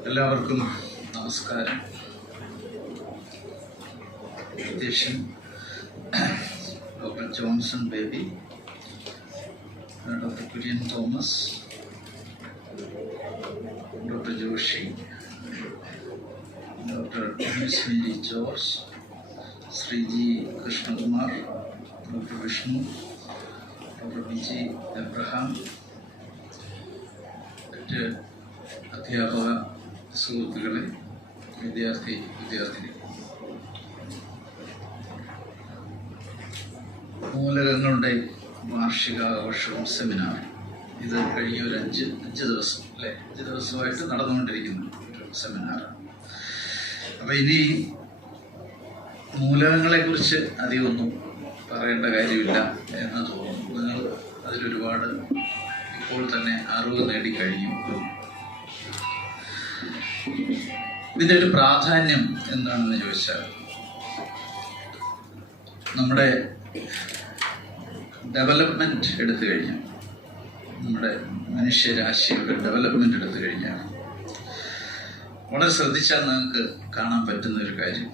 എല്ലാവർക്കും നമസ്കാരം. അധ്യക്ഷൻ doctor Johnson Baby doctor Kurian Thomas doctor Joshi doctor miss Mary George Sreeji Krishnakumar doctor Vishnu doctor Viji Abraham മറ്റ് അധ്യാപക സുഹൃത്തുക്കളെ വിദ്യാർത്ഥി വിദ്യാർത്ഥിനി. മൂലകങ്ങളുടെ വാർഷികാഘോഷവും സെമിനാർ ഇത് കഴിഞ്ഞ ഒരു അഞ്ച് അഞ്ച് ദിവസം അല്ലേ? അഞ്ച് ദിവസമായിട്ട് നടന്നുകൊണ്ടിരിക്കുന്ന സെമിനാർ സെമിനാറാണ് അപ്പോൾ ഇനി മൂലകങ്ങളെക്കുറിച്ച് അധികമൊന്നും പറയേണ്ട കാര്യമില്ല എന്ന് തോന്നുന്നു. നിങ്ങൾ അതിലൊരുപാട് ഇപ്പോൾ തന്നെ അറിവ് നേടിക്കഴിഞ്ഞു. ഇതിന്റെ ഒരു പ്രാധാന്യം എന്താണെന്ന് ചോദിച്ചാൽ നമ്മുടെ ഡെവലപ്മെന്റ് എടുത്തു കഴിഞ്ഞാൽ നമ്മുടെ മനുഷ്യരാശിയുടെ ഡെവലപ്മെന്റ് എടുത്തു കഴിഞ്ഞാൽ വളരെ ശ്രദ്ധിച്ചാൽ നിങ്ങൾക്ക് കാണാൻ പറ്റുന്ന ഒരു കാര്യം.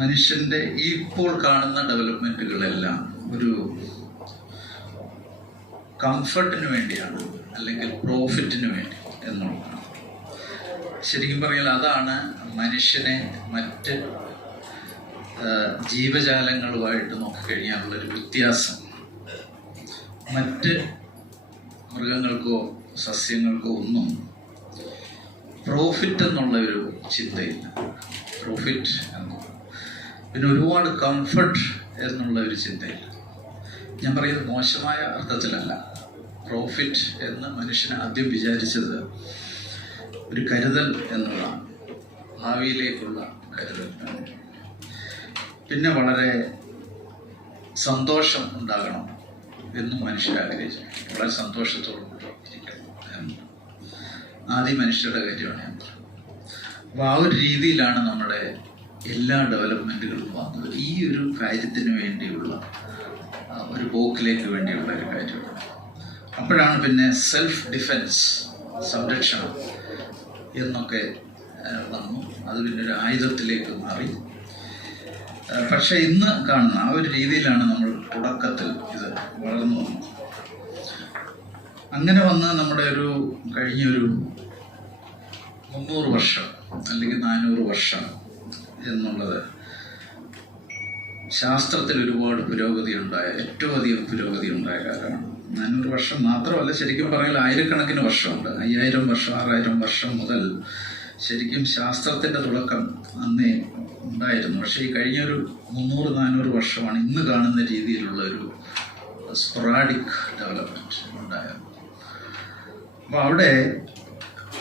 മനുഷ്യന്റെ ഈ ഇപ്പോൾ കാണുന്ന ഡെവലപ്മെന്റുകളെല്ലാം ഒരു കംഫർട്ടിന് വേണ്ടിയാണ് അല്ലെങ്കിൽ പ്രോഫിറ്റിന് വേണ്ടി എന്നുള്ളതാണ്. ശരിക്കും പറഞ്ഞാൽ അതാണ് മനുഷ്യനെ മറ്റ് ജീവജാലങ്ങളുമായിട്ട് നോക്കിക്കഴിഞ്ഞാലുള്ളൊരു വ്യത്യാസം. മറ്റ് മൃഗങ്ങൾക്കോ സസ്യങ്ങൾക്കോ ഒന്നും പ്രോഫിറ്റ് എന്നുള്ള ഒരു ചിന്തയില്ല. പ്രോഫിറ്റ് എന്ന്. പിന്നെ ഒരുപാട് കംഫർട്ട് എന്നുള്ള ഒരു ചിന്തയില്ല. ഞാൻ പറയുന്നത് മോശമായ അർത്ഥത്തിലല്ല. പ്രോഫിറ്റ് എന്ന് മനുഷ്യൻ ആദ്യം വിചാരിച്ചത് ഒരു കരുതൽ എന്നുള്ള ഭാവിയിലേക്കുള്ള കരുതൽ പിന്നെ വളരെ സന്തോഷം ഉണ്ടാകണം എന്ന് മനുഷ്യർ ആഗ്രഹിച്ചു വളരെ സന്തോഷത്തോടുകൂടി ഇരിക്കണം ആദ്യ മനുഷ്യരുടെ കാര്യമാണ് ഞാൻ അപ്പോൾ ആ ഒരു രീതിയിലാണ് നമ്മുടെ എല്ലാ ഡെവലപ്മെന്റുകളും വന്നത്. ഈ ഒരു കാര്യത്തിന് വേണ്ടിയുള്ള ഒരു പോക്കിലേക്ക് വേണ്ടിയുള്ള ഒരു കാര്യമാണ്. അപ്പോഴാണ് പിന്നെ സെൽഫ് ഡിഫെൻസ് സംരക്ഷണം എന്നൊക്കെ വന്നു. അത് പിന്നെ ഒരു ആയുധത്തിലേക്ക് മാറി. പക്ഷേ ഇന്ന് കാണുന്ന ആ ഒരു രീതിയിലാണ് നമ്മൾ തുടക്കത്തിൽ ഇത് വളർന്നു വന്നത്. അങ്ങനെ വന്ന് നമ്മുടെ ഒരു കഴിഞ്ഞൊരു മുന്നൂറ് വർഷം അല്ലെങ്കിൽ നാനൂറ് വർഷം എന്നുള്ളത് ശാസ്ത്രത്തിൽ ഒരുപാട് പുരോഗതി ഉണ്ടായ ഏറ്റവും അധികം പുരോഗതി ഉണ്ടായ കാലമാണ്. നാനൂറ് വർഷം മാത്രമല്ല ശരിക്കും പറഞ്ഞാൽ ആയിരക്കണക്കിന് വർഷമുണ്ട്. അയ്യായിരം വർഷം ആറായിരം വർഷം മുതൽ ശരിക്കും ശാസ്ത്രത്തിന്റെ തുടക്കം അന്നേ ഉണ്ടായിരുന്നു. പക്ഷേ ഈ കഴിഞ്ഞൊരു മുന്നൂറ് നാനൂറ് വർഷമാണ് ഇന്ന് കാണുന്ന രീതിയിലുള്ള ഒരു സ്പൊറാഡിക് ഡെവലപ്മെന്റ് ഉണ്ടായത്. അപ്പോൾ അവിടെ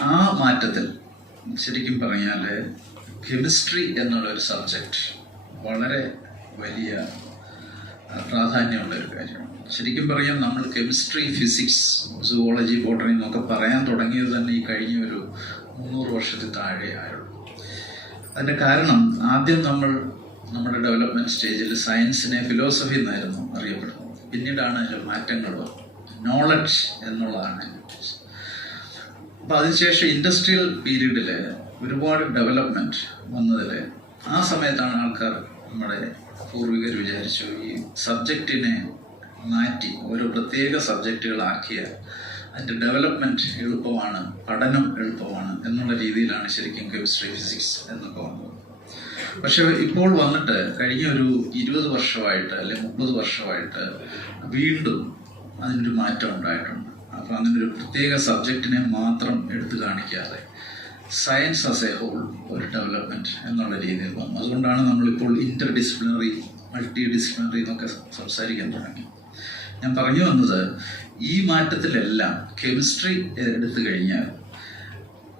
ആ മാറ്റത്തിൽ ശരിക്കും പറഞ്ഞാൽ കെമിസ്ട്രി എന്നുള്ളൊരു സബ്ജക്റ്റ് വളരെ വലിയ പ്രാധാന്യമുള്ള ഒരു കാര്യമാണ്. ശരിക്കും പറയാം നമ്മൾ കെമിസ്ട്രി ഫിസിക്സ് സുവോളജി ബോട്ടണി എന്നൊക്കെ പറയാൻ തുടങ്ങിയത് തന്നെ ഈ കഴിഞ്ഞ ഒരു മുന്നൂറ് വർഷത്തിൽ താഴെ ആയുള്ളൂ. അതിന്റെ കാരണം ആദ്യം നമ്മൾ നമ്മുടെ ഡെവലപ്മെന്റ് സ്റ്റേജിൽ സയൻസിനെ ഫിലോസഫി എന്നായിരുന്നു അറിയപ്പെടുന്നത്. പിന്നീടാണ് അതിൽ മാറ്റങ്ങൾ നോളജ് എന്നുള്ളതാണ് അതിന്റെ അപ്പോൾ അതിനുശേഷം ഇൻഡസ്ട്രിയൽ പീരീഡിൽ ഒരുപാട് ഡെവലപ്മെന്റ് വന്നതിൽ ആ സമയത്താണ് ആൾക്കാർ നമ്മുടെ പൂർവികർ വിചാരിച്ചു ഈ സബ്ജക്റ്റിനെ മാറ്റി ഓരോ പ്രത്യേക സബ്ജക്റ്റുകളാക്കിയാൽ അതിന്റെ ഡെവലപ്മെന്റ് എളുപ്പമാണ് പഠനം എളുപ്പമാണ് എന്നുള്ള രീതിയിലാണ് ശരിക്കും കെമിസ്ട്രി ഫിസിക്സ് എന്നൊക്കെ വന്നത്. പക്ഷെ ഇപ്പോൾ വന്നിട്ട് കഴിഞ്ഞ ഒരു ഇരുപത് വർഷമായിട്ട് അല്ലെങ്കിൽ മുപ്പത് വർഷമായിട്ട് വീണ്ടും അതിനൊരു മാറ്റം ഉണ്ടായിട്ടുണ്ട്. അപ്പോൾ അങ്ങനെ ഒരു പ്രത്യേക സബ്ജക്റ്റിനെ മാത്രം എടുത്തു കാണിക്കാതെ സയൻസ് ആസ് എ ഹോൾ ഒരു ഡെവലപ്മെന്റ് എന്നുള്ള രീതിയിൽ വന്നു. അതുകൊണ്ടാണ് നമ്മളിപ്പോൾ ഇന്റർ ഡിസിപ്ലിനറി മൾട്ടി ഡിസിപ്ലിനറി എന്നൊക്കെ സംസാരിക്കാൻ തുടങ്ങി. ഞാൻ പറഞ്ഞു വന്നത് ഈ മാറ്റത്തിലെല്ലാം കെമിസ്ട്രി എടുത്തു കഴിഞ്ഞാൽ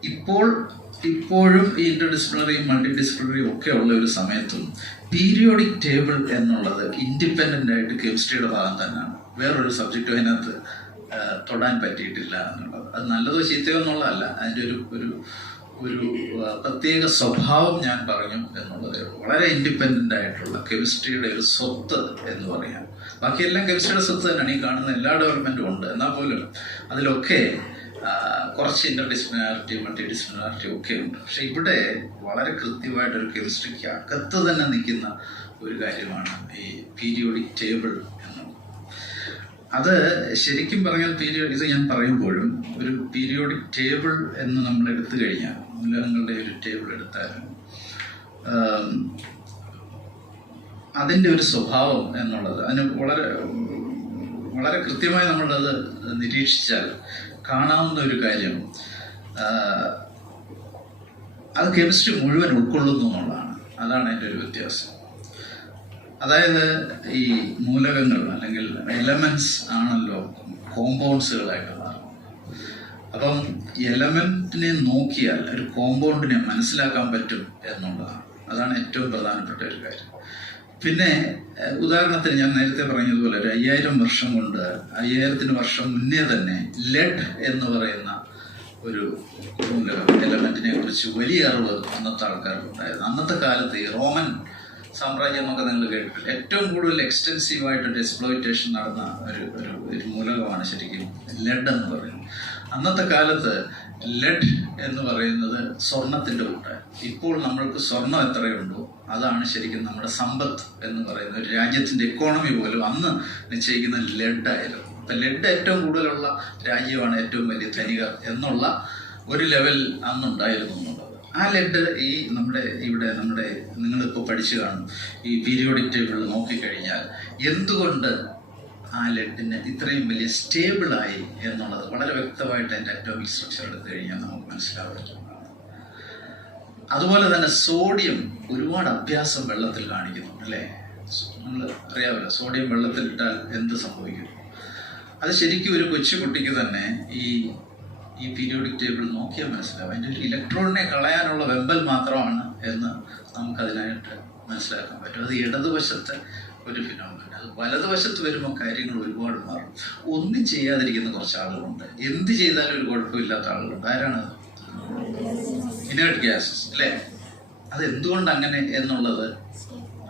ഇപ്പോൾ ഇപ്പോഴും ഈ ഇന്റർ ഡിസിപ്ലിനറിയും മൾട്ടി ഡിസിപ്ലിനറിയും ഒക്കെ ഉള്ള ഒരു സമയത്തും പീരിയോഡിക് ടേബിൾ എന്നുള്ളത് ഇൻഡിപെൻഡന്റ് ആയിട്ട് കെമിസ്ട്രിയുടെ ഭാഗം തന്നെയാണ്. വേറൊരു സബ്ജക്റ്റും അതിനകത്ത് തൊടാൻ പറ്റിയിട്ടില്ല എന്നുള്ളത്. അത് നല്ലതോ ചീത്തയോ എന്നുള്ളതല്ല. അതിന്റെ ഒരു ഒരു ഒരു പ്രത്യേക സ്വഭാവം ഞാൻ പറഞ്ഞു എന്നുള്ളതേ ഉള്ളൂ വളരെ ഇൻഡിപെൻഡന്റ് ആയിട്ടുള്ള കെമിസ്ട്രിയുടെ ഒരു സ്വത്ത് എന്ന് പറയാം. ബാക്കിയെല്ലാം കെമിസ്ട്രിയുടെ സ്വത്ത് തന്നെയാണ്. ഈ കാണുന്ന എല്ലാ ഡെവലപ്മെന്റും ഉണ്ട്. എന്നാൽ പോലും അതിലൊക്കെ കുറച്ച് ഇന്റർ ഡിസിപ്ലിനാരിറ്റി മൾട്ടി ഡിസിപ്ലിനാരിറ്റി ഒക്കെ ഉണ്ട്. പക്ഷെ ഇവിടെ വളരെ കൃത്യമായിട്ടൊരു കെമിസ്ട്രിക്ക് അകത്ത് തന്നെ നിൽക്കുന്ന ഒരു കാര്യമാണ് ഈ പീരിയോഡിക് ടേബിൾ അത് ശരിക്കും പറഞ്ഞാൽ പീരിയോഡിക് ഇത് ഞാൻ പറയുമ്പോഴും ഒരു പീരിയോഡിക് ടേബിൾ എന്ന് നമ്മൾ എടുത്തു കഴിഞ്ഞാൽ മൂലകങ്ങളുടെ ഒരു ടേബിൾ എടുത്താൽ ആം, അതിന്റെ ഒരു സ്വഭാവം എന്നുള്ളത് അതിന് വളരെ വളരെ കൃത്യമായി നമ്മളത് നിരീക്ഷിച്ചാൽ കാണാവുന്ന ഒരു കാര്യം അത് കെമിസ്ട്രി മുഴുവൻ ഉൾക്കൊള്ളുന്നു എന്നുള്ളതാണ്. അതാണ് അതിന്റെ ഒരു വ്യത്യാസം. അതായത് ഈ മൂലകങ്ങൾ അല്ലെങ്കിൽ എലമെൻസ് ആണല്ലോ കോമ്പൗണ്ട്സുകളായിട്ട് അപ്പം എലമെന്റിനെ നോക്കിയാൽ ഒരു കോമ്പൗണ്ടിനെ മനസ്സിലാക്കാൻ പറ്റും എന്നുള്ളതാണ്. അതാണ് ഏറ്റവും പ്രധാനപ്പെട്ട ഒരു കാര്യം. പിന്നെ ഉദാഹരണത്തിന് ഞാൻ നേരത്തെ പറഞ്ഞതുപോലെ ഒരു അയ്യായിരം വർഷം കൊണ്ട് അയ്യായിരത്തിന് വർഷം മുന്നേ തന്നെ ലെഡ് എന്ന് പറയുന്ന ഒരു എലമെന്റിനെ കുറിച്ച് വലിയ അറിവ് അന്നത്തെ ആൾക്കാർക്കുണ്ടായിരുന്നു. അന്നത്തെ കാലത്ത് ഈ റോമൻ സാമ്രാജ്യമൊക്കെ നിങ്ങൾ കേട്ടിട്ടില്ല. ഏറ്റവും കൂടുതൽ എക്സ്റ്റെൻസീവായിട്ട് ആയിട്ടൊരു എക്സ്പ്ലോയിറ്റേഷൻ നടന്ന ഒരു ഒരു മൂലകമാണ് ശരിക്കും ലെഡ് എന്ന് പറയുന്നത്. അന്നത്തെ കാലത്ത് ലെഡ് എന്ന് പറയുന്നത് സ്വർണത്തിന്റെ കൂട്ടാണ് ഇപ്പോൾ നമ്മൾക്ക് സ്വർണം എത്രയുണ്ടോ അതാണ് ശരിക്കും നമ്മുടെ സമ്പത്ത് എന്ന് പറയുന്നത് ഒരു രാജ്യത്തിന്റെ ഇക്കോണമി പോലും അന്ന് നിശ്ചയിക്കുന്ന ലെഡ് ആയിരുന്നു. അപ്പം ലെഡ് ഏറ്റവും കൂടുതലുള്ള രാജ്യമാണ് ഏറ്റവും വലിയ ധനികർ എന്നുള്ള ഒരു ലെവൽ അന്നുണ്ടായിരുന്നു എന്നുള്ളത്. ആ ലെഡ് ഈ നമ്മുടെ ഇവിടെ നമ്മുടെ നിങ്ങളിപ്പോൾ പഠിച്ചു കാണും. ഈ പീരിയോഡിക് ടേബിൾ നോക്കിക്കഴിഞ്ഞാൽ എന്തുകൊണ്ട് ആ ലെഡിന് ഇത്രയും വലിയ സ്റ്റേബിളായി എന്നുള്ളത് വളരെ വ്യക്തമായിട്ട് അതിന്റെ അറ്റോമിക് സ്ട്രക്ചർ എടുത്തു കഴിഞ്ഞാൽ നമുക്ക് മനസ്സിലാവാൻ അതുപോലെ തന്നെ സോഡിയം ഒരുപാട് അഭ്യാസം വെള്ളത്തിൽ കാണിക്കുന്നുണ്ട് അല്ലേ? നമ്മൾ അറിയാമല്ലോ സോഡിയം വെള്ളത്തിൽ ഇട്ടാൽ എന്ത് സംഭവിക്കും? അത് ശരിക്കും ഒരു കൊച്ചു കുട്ടിക്ക് തന്നെ ഈ ഈ പീരിയോഡിക് ടേബിൾ നോക്കിയാൽ മനസ്സിലാവും. അതിന്റെ ഒരു ഇലക്ട്രോണിനെ കളയാനുള്ള വെമ്പൽ മാത്രമാണ് എന്ന് നമുക്കതിനായിട്ട് മനസ്സിലാക്കാൻ പറ്റും. അത് ഇടതുവശത്തെ ഒരു ഫിനോമിന അത് വലതുവശത്ത് വരുമ്പോൾ കാര്യങ്ങൾ ഒരുപാട് മാറും. ഒന്നും ചെയ്യാതിരിക്കുന്ന കുറച്ച് ആളുകളുണ്ട് എന്ത് ചെയ്താലും ഒരു കുഴപ്പമില്ലാത്ത ആളുകളുണ്ട്. ആരാണ് ഇനേർട്ട് ഗ്യാസസ് അല്ലേ? അത് എന്തുകൊണ്ട് അങ്ങനെ എന്നുള്ളത്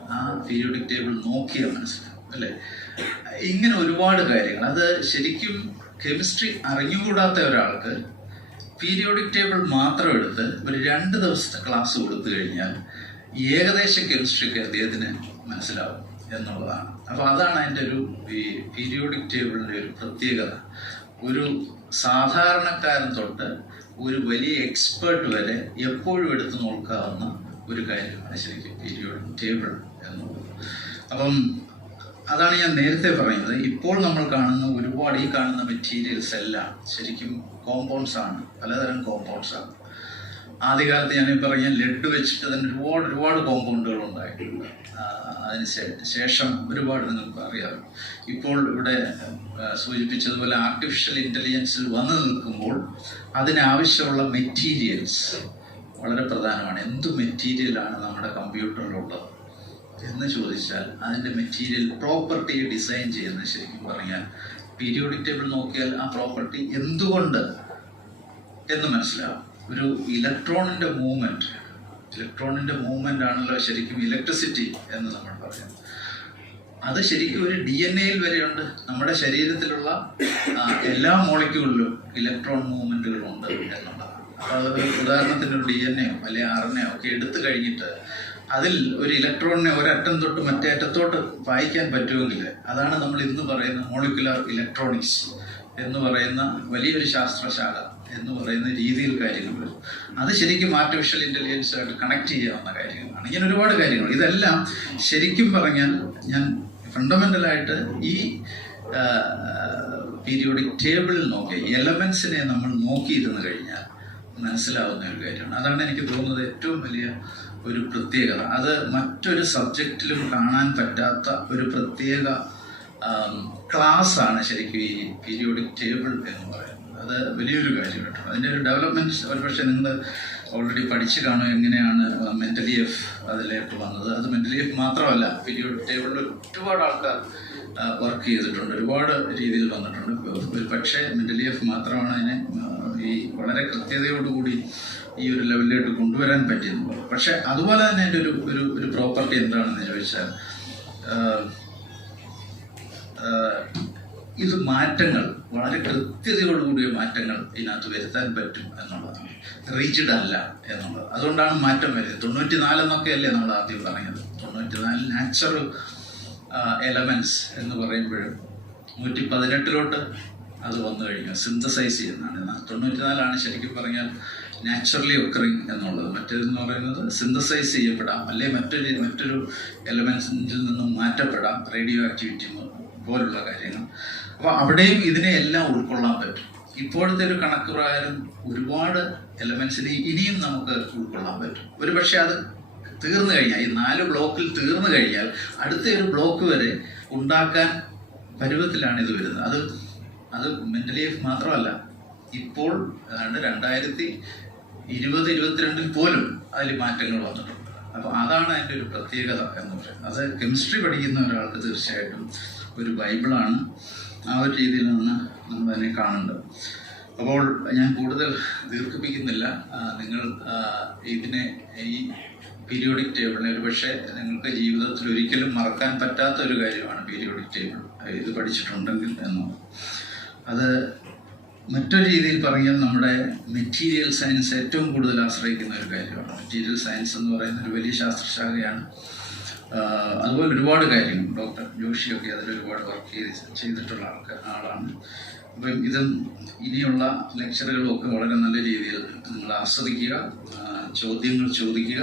ആ പീരിയോഡിക് ടേബിൾ നോക്കിയാൽ മനസ്സിലാവും അല്ലേ? ഇങ്ങനെ ഒരുപാട് കാര്യങ്ങൾ. അത് ശരിക്കും കെമിസ്ട്രി അറിഞ്ഞുകൂടാത്ത ഒരാൾക്ക് പീരിയോഡിക് ടേബിൾ മാത്രം എടുത്ത് ഒരു രണ്ട് ദിവസത്തെ ക്ലാസ് കൊടുത്തു കഴിഞ്ഞാൽ ഏകദേശം കെമിസ്ട്രിക്ക് അദ്ദേഹത്തിന് മനസ്സിലാവും. എന്നുള്ളതാണ്. അപ്പോൾ അതാണ് അതിന്റെ ഒരു ഈ പീരിയോഡിക് ടേബിളിന്റെ ഒരു പ്രത്യേകത. ഒരു സാധാരണക്കാരൻ തൊട്ട് ഒരു വലിയ എക്സ്പേർട്ട് വരെ എപ്പോഴും എടുത്തു നോക്കാവുന്ന ഒരു കാര്യമാണ് ശരിക്കും പീരിയോഡിക് ടേബിൾ എന്നുള്ളത്. അപ്പം അതാണ് ഞാൻ നേരത്തെ പറയുന്നത്. ഇപ്പോൾ നമ്മൾ കാണുന്ന ഒരുപാട് ഈ കാണുന്ന മെറ്റീരിയൽസ് എല്ലാം ശരിക്കും കോമ്പൗണ്ട്സ് ആണ് പലതരം കോമ്പൗണ്ട്സ് ആണ് ആദ്യകാലത്ത് ഞാൻ പറഞ്ഞ ലെഡ് വെച്ചിട്ട് തന്നെ ഒരുപാട് ഒരുപാട് കോമ്പൗണ്ടുകൾ ഉണ്ടായിട്ടുണ്ട്. അതിന് ശേഷം ഒരുപാട് നിങ്ങൾക്ക് അറിയാം. ഇപ്പോൾ ഇവിടെ സൂചിപ്പിച്ചതുപോലെ ആർട്ടിഫിഷ്യൽ ഇന്റലിജൻസിൽ വന്നു നിൽക്കുമ്പോൾ അതിനാവശ്യമുള്ള മെറ്റീരിയൽസ് വളരെ പ്രധാനമാണ്. എന്ത് മെറ്റീരിയലാണ് നമ്മുടെ കമ്പ്യൂട്ടറിലുള്ളത് എന്ന് ചോദിച്ചാൽ അതിന്റെ മെറ്റീരിയൽ പ്രോപ്പർട്ടി ഡിസൈൻ ചെയ്യുന്നത് ശരിക്കും പറഞ്ഞാൽ പീരിയോഡിക് ടേബിൾ നോക്കിയാൽ ആ പ്രോപ്പർട്ടി എന്തുകൊണ്ട് എന്ന് മനസ്സിലാവും. ഒരു ഇലക്ട്രോണിന്റെ മൂവ്മെന്റ് ഇലക്ട്രോണിന്റെ മൂവ്മെന്റ് ആണല്ലോ ശരിക്കും ഇലക്ട്രിസിറ്റി എന്ന് നമ്മൾ പറയുന്നത്. അത് ശരിക്കും ഒരു ഡി എൻ എയിൽ വരെയുണ്ട്. നമ്മുടെ ശരീരത്തിലുള്ള എല്ലാ മോളിക്യൂളിലും ഇലക്ട്രോൺ മൂവ്മെന്റുകളുണ്ട് എന്നുള്ളതാണ്. അപ്പോൾ അത് ഉദാഹരണത്തിന് ഒരു ഡി എൻ എയോ അല്ലെങ്കിൽ ആർ എൻ എയോ ഒക്കെ എടുത്തു കഴിഞ്ഞിട്ട് അതിൽ ഒരു ഇലക്ട്രോണിനെ ഒരറ്റം തൊട്ട് മറ്റേ അറ്റത്തോട്ട് വായിക്കാൻ പറ്റുമെങ്കിൽ അതാണ് നമ്മൾ ഇന്ന് പറയുന്ന മോളിക്കുലർ ഇലക്ട്രോണിക്സ് എന്ന് പറയുന്ന വലിയൊരു ശാസ്ത്രശാല. എന്ന് പറയുന്ന രീതിയിൽ കാര്യങ്ങൾ. വരും അത് ശരിക്കും ആർട്ടിഫിഷ്യൽ ഇന്റലിജൻസ് ആയിട്ട് കണക്ട് ചെയ്യാവുന്ന കാര്യങ്ങളാണ്. ഇങ്ങനെ ഒരുപാട് കാര്യങ്ങൾ. ഇതെല്ലാം ശരിക്കും പറഞ്ഞാൽ ഞാൻ ഫണ്ടമെന്റലായിട്ട് ഈ പീരിയോഡിക് ടേബിളിൽ നോക്കി എലമെൻസിനെ നമ്മൾ നോക്കിയിരുന്നു കഴിഞ്ഞാൽ മനസ്സിലാവുന്ന ഒരു കാര്യമാണ്. അതാണ് എനിക്ക് തോന്നുന്നത് ഏറ്റവും വലിയ ഒരു പ്രത്യേകത. അത് മറ്റൊരു സബ്ജക്റ്റിലും കാണാൻ പറ്റാത്ത ഒരു പ്രത്യേക ക്ലാസ് ആണ് ശരിക്കും ഈ പീരിയോഡിക് ടേബിൾ എന്ന് പറയുന്നത്. അത് വലിയൊരു കാര്യം കേട്ടോ. അതിന്റെ ഒരു ഡെവലപ്മെന്റ്സ് ഒരുപക്ഷെ നിങ്ങൾ ഓൾറെഡി പഠിച്ചു കാണും എങ്ങനെയാണ് മെന്റലി എഫ് അതിലേക്ക് വന്നത്. അത് മെന്റലി എഫ് മാത്രമല്ല പീരിയോഡ് ടേബിളിൽ ഒരുപാട് ആൾക്കാർ വർക്ക് ചെയ്തിട്ടുണ്ട്. ഒരുപാട് രീതിയിൽ വന്നിട്ടുണ്ട്. ഒരു പക്ഷേ മെന്റലി എഫ് മാത്രമാണ് അതിനെ ഈ വളരെ കൃത്യതയോടുകൂടി ഈ ഒരു ലെവലിലോട്ട് കൊണ്ടുവരാൻ പറ്റിയത് പക്ഷേ അതുപോലെ തന്നെ എന്റെ ഒരു ഒരു ഒരു പ്രോപ്പർട്ടി എന്താണെന്ന് ചോദിച്ചാൽ ഇത് മാറ്റങ്ങൾ വളരെ കൃത്യതയോടുകൂടിയ മാറ്റങ്ങൾ ഇതിനകത്ത് വരുത്താൻ പറ്റും എന്നുള്ളതാണ്. റീച്ച്ഡ് അല്ല എന്നുള്ളത്. അതുകൊണ്ടാണ് മാറ്റം വരുന്നത്. തൊണ്ണൂറ്റി നാലെന്നൊക്കെ അല്ലേ നമ്മൾ ആദ്യം പറഞ്ഞത്? തൊണ്ണൂറ്റി നാല് നാച്ചുറൽ എലമെൻസ് എന്ന് പറയുമ്പോഴും നൂറ്റി പതിനെട്ടിലോട്ട് അത് വന്നു കഴിഞ്ഞു. സിന്തസൈസ് ചെയ്യുന്നതാണ്. തൊണ്ണൂറ്റി നാലാണ് ശരിക്കും പറഞ്ഞാൽ നാച്ചുറലി ഒക്കറിങ് എന്നുള്ളത്. മറ്റേതെന്ന് പറയുന്നത് സിന്തസൈസ് ചെയ്യപ്പെടാം. അല്ലെങ്കിൽ മറ്റൊരു മറ്റൊരു എലമെൻസിൽ നിന്നും മാറ്റപ്പെടാം. റേഡിയോ ആക്ടിവിറ്റി പോലുള്ള കാര്യങ്ങൾ. അപ്പോൾ അവിടെയും ഇതിനെ എല്ലാം ഉൾക്കൊള്ളാൻ പറ്റും. ഇപ്പോഴത്തെ ഒരു കണക്ക് പ്രകാരം ഒരുപാട് എലമെൻസിനെ ഇനിയും നമുക്ക് ഉൾക്കൊള്ളാൻ പറ്റും. ഒരു പക്ഷേ അത് തീർന്നു കഴിഞ്ഞാൽ ഈ നാല് ബ്ലോക്കിൽ തീർന്നു കഴിഞ്ഞാൽ അടുത്ത ഒരു ബ്ലോക്ക് വരെ ഉണ്ടാക്കാൻ പരുവത്തിലാണ് ഇത് വരുന്നത്. അത് അത് മെന്റലി മാത്രമല്ല ഇപ്പോൾ അതാണ്ട് രണ്ടായിരത്തി ഇരുപത് ഇരുപത്തിരണ്ടിൽ പോലും അതിൽ മാറ്റങ്ങൾ വന്നിട്ടുണ്ട്. അപ്പോൾ അതാണ് അതിന്റെ ഒരു പ്രത്യേകത എന്ന് പറയുന്നത്. അത് കെമിസ്ട്രി പഠിക്കുന്ന ഒരാൾക്ക് തീർച്ചയായിട്ടും ഒരു ബൈബിളാണ് ആ ഒരു രീതിയിൽ നിന്ന് നമ്മൾ അതിനെ കാണേണ്ടത്. അപ്പോൾ ഞാൻ കൂടുതൽ ദീർഘിപ്പിക്കുന്നില്ല. നിങ്ങൾ ഇതിനെ ഈ പീരിയോഡിക് ടേബിളിനെ ഒരു പക്ഷേ നിങ്ങൾക്ക് ജീവിതത്തിൽ ഒരിക്കലും മറക്കാൻ പറ്റാത്ത ഒരു കാര്യമാണ് പീരിയോഡിക് ടേബിൾ ഇത് പഠിച്ചിട്ടുണ്ടെങ്കിൽ എന്നുള്ളത് അത് മറ്റൊരു രീതിയിൽ പറഞ്ഞാൽ നമ്മുടെ മെറ്റീരിയൽ സയൻസ് ഏറ്റവും കൂടുതൽ ആശ്രയിക്കുന്ന ഒരു കാര്യമാണ്. മെറ്റീരിയൽ സയൻസ് എന്ന് പറയുന്ന ഒരു വലിയ ശാസ്ത്രശാഖയാണ്. അതുപോലെ ഒരുപാട് കാര്യങ്ങൾ. ഡോക്ടർ ജോഷിയൊക്കെ അതിൽ ഒരുപാട് വർക്ക് ചെയ്ത് ചെയ്തിട്ടുള്ള ആൾക്ക് ആളാണ്. അപ്പം ഇതും ഇനിയുള്ള ലെക്ചറുകളൊക്കെ വളരെ നല്ല രീതിയിൽ നിങ്ങൾ ആസ്വദിക്കുക ചോദ്യങ്ങൾ ചോദിക്കുക.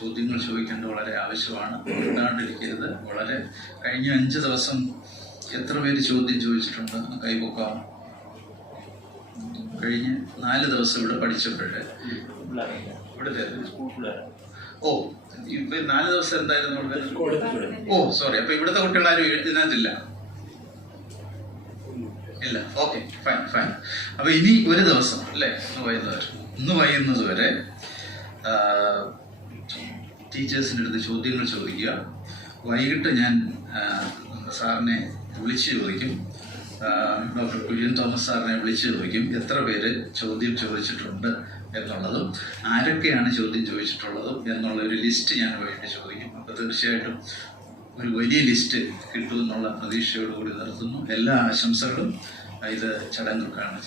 ചോദ്യങ്ങൾ ചോദിക്കേണ്ടത് വളരെ ആവശ്യമാണ്. ഉണ്ടാണ്ടിരിക്കരുത് വളരെ കഴിഞ്ഞ അഞ്ച് ദിവസം എത്ര പേര് ചോദ്യം ചോദിച്ചിട്ടുണ്ട്? കൈപൊക്കാം. കഴിഞ്ഞ് നാല് ദിവസം ഇവിടെ പഠിച്ചപ്പോഴേ ഇവിടുത്തെ ഓ ഇപ്പൊ നാല് ദിവസം എന്തായിരുന്നു? ഓ സോറി അപ്പൊ ഇവിടുത്തെ കുട്ടികൾ ആരും ഇതിനകത്തില്ല? ഇല്ല. ഓക്കെ ഫൈൻ ഫൈൻ അപ്പൊ ഇനി ഒരു ദിവസം അല്ലേ? ഇന്ന് വൈകുന്നവരെ. ഇന്ന് വൈകുന്നത് വരെ ടീച്ചേഴ്സിന്റെ അടുത്ത് ചോദ്യങ്ങൾ ചോദിക്കുക. വൈകിട്ട് ഞാൻ സാറിനെ വിളിച്ച് ചോദിക്കും. ഡോക്ടർ കുര്യൻ തോമസ് സാറിനെ വിളിച്ച് ചോദിക്കും എത്ര പേര് ചോദ്യം ചോദിച്ചിട്ടുണ്ട് എന്നുള്ളതും ആരൊക്കെയാണ് ചോദ്യം ചോദിച്ചിട്ടുള്ളതും എന്നുള്ള ഒരു ലിസ്റ്റ് ഞാൻ വേണ്ടി ചോദിക്കും. അപ്പോൾ തീർച്ചയായിട്ടും ഒരു വലിയ ലിസ്റ്റ് കിട്ടുമെന്നുള്ള പ്രതീക്ഷയോടുകൂടി നിർത്തുന്നു. എല്ലാ ആശംസകളും ഇത് ചടങ്ങുകൾക്കാണ് ചെയ്യുന്നത്.